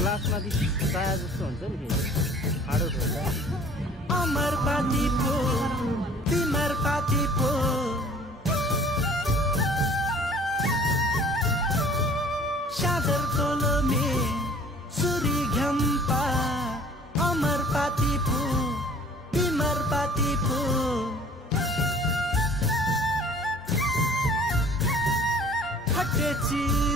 ग्लासमाथि चाया जस्तो हुन्छ नि ठाडो हुन्छ। अमर पाती पो तिमर पाती पो सागर तोलो में सूरी घम्पा अमर पाती पो तिमर पाती पो हटेची